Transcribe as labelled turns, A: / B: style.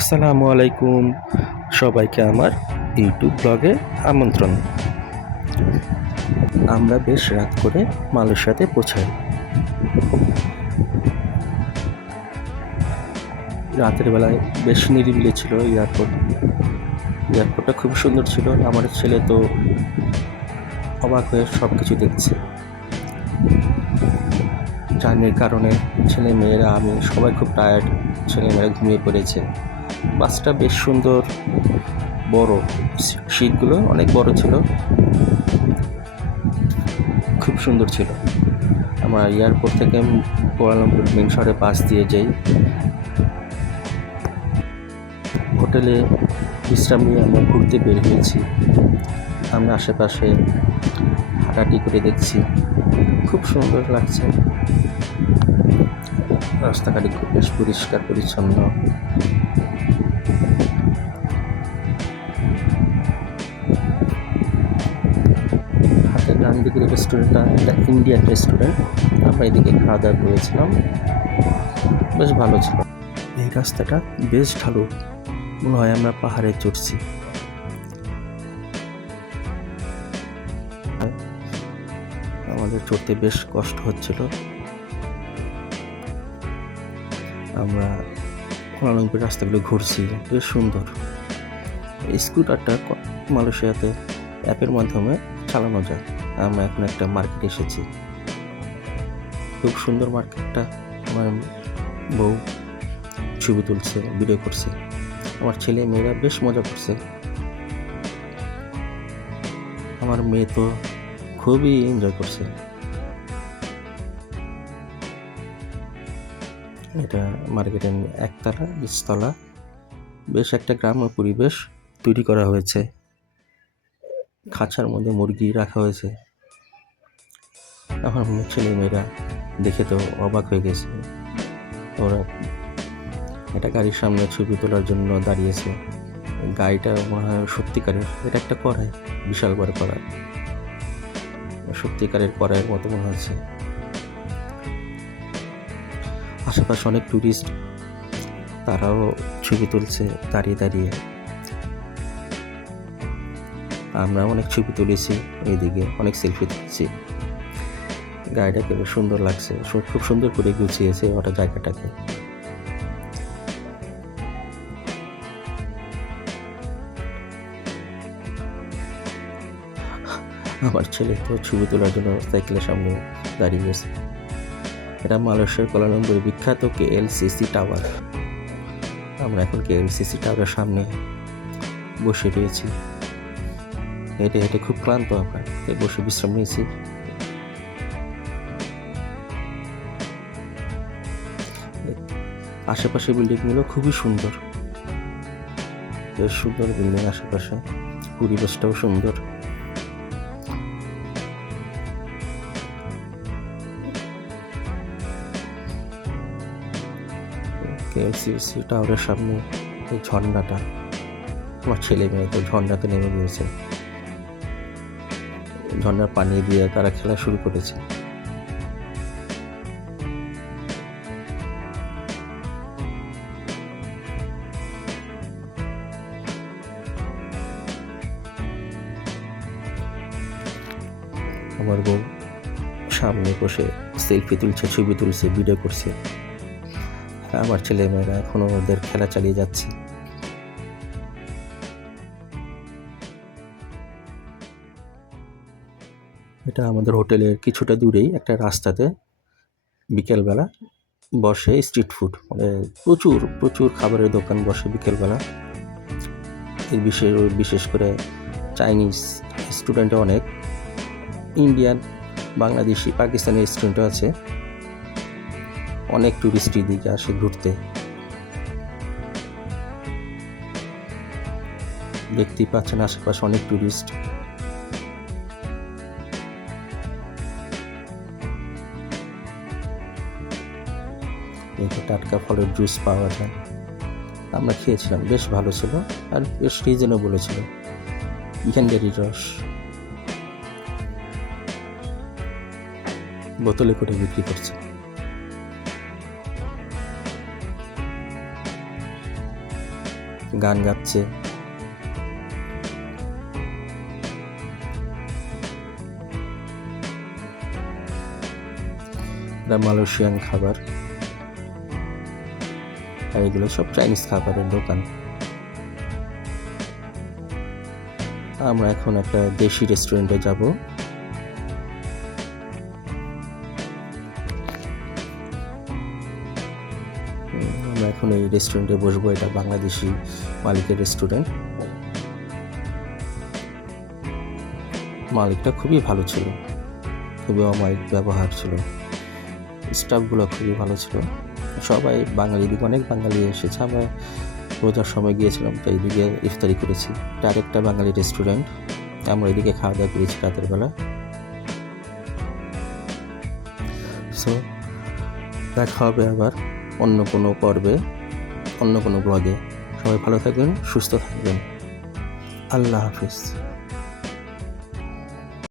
A: আসসালামু আলাইকুম সবাইকে আমার ইউটিউব ব্লগে আমন্ত্রণ। আমরা বেশ রাত করে মালয়েশিয়াতে পৌঁছাই। রাতের বেলায় বেশ নিরিবিলি ছিল এয়ারপোর্ট এয়ারপোর্টটা খুব সুন্দর ছিল। আমার ছেলে তো অবাক হয়ে সব কিছু দেখছে। জার্নির কারণে ছেলে মেয়েরা আমি সবাই খুব টায়ার্ড ছেলে মেয়েরা ঘুমিয়ে পড়েছে। বাসটা বেশ সুন্দর, বড় সিটগুলো অনেক বড় ছিল। খুব সুন্দর ছিল। আমরা এয়ারপোর্ট থেকে কুয়ালালামপুর মেন শহরে বাস দিয়ে যাই। হোটেলে বিশ্রাম নিয়ে আমরা ঘুরতে বের হয়েছি। আমরা আশেপাশে হাঁটাহাঁটি করে দেখছি। খুব সুন্দর লাগছে। রাস্তাঘাট খুব বেশ পরিষ্কার, পরিচ্ছন্ন। ডান রেস্টুরেন্টটা একটা ইন্ডিয়ান রেস্টুরেন্ট আমরা এদিকে খাওয়া দাওয়া করেছিলাম। বেশ ভালো ছিল। এই রাস্তাটা বেশ ঢালু মনে হয় আমরা পাহাড়ে চড়ছি। আমাদের চড়তে বেশ কষ্ট হচ্ছিল। আমরা কোলালামপুর রাস্তাগুলো ঘুরছি, বেশ সুন্দর। স্কুটারটা মালয়েশিয়াতে অ্যাপের মাধ্যমে চালানো যায়। আমরা এখন একটা মার্কেট এসেছি। খুব সুন্দর মার্কেটটা আমার বউ ছবি তুলছে ভিডিও করছে। আমার ছেলে, মেয়েরা বেশ মজা করছে। আমার মেয়ে তো খুবই এনজয় করছে। এটা মার্কেটের একতলা নিচতলা বেশ একটা গ্রাম্য পরিবেশ তৈরি করা হয়েছে। খাঁচার মধ্যে মুরগি রাখা হয়েছে। আমার ছেলে মেয়েরা দেখে তো অবাক হয়ে গেছে। ওরা একটা গাড়ির সামনে ছবি তোলার জন্য দাঁড়িয়েছে। গাড়িটা মনে হয় সত্যিকারের, এটা একটা কড়াই, বিশাল বড় কড়াই। সত্যিকারের কড়াইয়ের মতো মনে হচ্ছে। আশেপাশে অনেক টুরিস্ট তারাও ছবি তুলছে দাঁড়িয়ে দাঁড়িয়ে। আমরা অনেক ছবি তুলেছি এইদিকে অনেক সেলফি তুলেছি। গাড়িটাকে বেশ সুন্দর লাগছে। খুব সুন্দর করে গুছিয়েছে ওটা জায়গাটাকে। আমার ছেলে তো ছবি তোলার জন্য সাইকেলের সামনে দাঁড়িয়ে গেছে এটা মালয়েশিয়ার কোলালামপুরে বিখ্যাত কে এল সিসি টাওয়ার। আমরা এখন কে এল সিসি টাওয়ারের সামনে বসে রয়েছি। হেঁটে হেঁটে খুব ক্লান্ত আমরা বসে বিশ্রাম নিয়েছি। আশেপাশে বিল্ডিংগুলো খুবই সুন্দর। বেশ সুন্দর বিল্ডিং আশেপাশে। পরিবেশটাও সুন্দর। কেএলসিসি টাওয়ারের সামনে এই ঝর্ণাটা। আমার ছেলে মেয়ে তো ঝর্ণাতে নেমে গিয়েছে। ঝর্ণার পানি দিয়ে তারা খেলা শুরু করেছে। আমার বউ সামনে বসে সেলফি তুলছে, ছবি তুলছে ভিডিও করছে। আমার ছেলে মেয়েরা এখনও ওদের খেলা চালিয়ে যাচ্ছে। এটা আমাদের হোটেলের কিছুটা দূরেই, একটা রাস্তাতে বিকেলবেলা বসে স্ট্রিট ফুড মানে প্রচুর প্রচুর খাবারের দোকান বসে বিকেলবেলা। বিশেষ বিশেষ করে চাইনিজ স্টুডেন্ট অনেক। ইন্ডিয়ান, বাংলাদেশি পাকিস্তানি স্টুডেন্টও আছে। অনেক টুরিস্ট দিকে আসে ঘুরতে। দেখতেই পাচ্ছেন আশেপাশে অনেক টুরিস্ট টাটকা ফলের জুস পাওয়া যায়। আমরা খেয়েছিলাম, বেশ ভালো ছিল আর বেশ রিজনেবলও ছিল। ইখানকারই রস। বোতলে করে বিক্রি করছে। গান গাচ্ছে। মালয়েশিয়ান খাবার। আর এগুলো সব চাইনিজ খাবারের দোকান। আমরা এখন একটা দেশি রেস্টুরেন্টে যাব। এখন এই রেস্টুরেন্টে বসবো, এটা বাংলাদেশি মালিকের রেস্টুরেন্ট মালিকটা খুবই ভালো ছিল, খুবই অমায়িক ব্যবহার ছিল। স্টাফগুলো খুবই ভালো ছিল। সবাই বাঙালি দিকে, অনেক বাঙালি এসেছে। আমরা রোজার সময় গিয়েছিলাম, তো এইদিকে ইফতারি করেছি। এটা আরেকটা বাঙালি রেস্টুরেন্ট আমরা এদিকে খাওয়া দাওয়া করেছি রাতের বেলা। সো দেখা হবে আবার। অন্য কোনো পর্বে অন্য কোনো ব্লগে সবাই ভালো থাকবেন সুস্থ থাকবেন। আল্লাহ হাফিজ।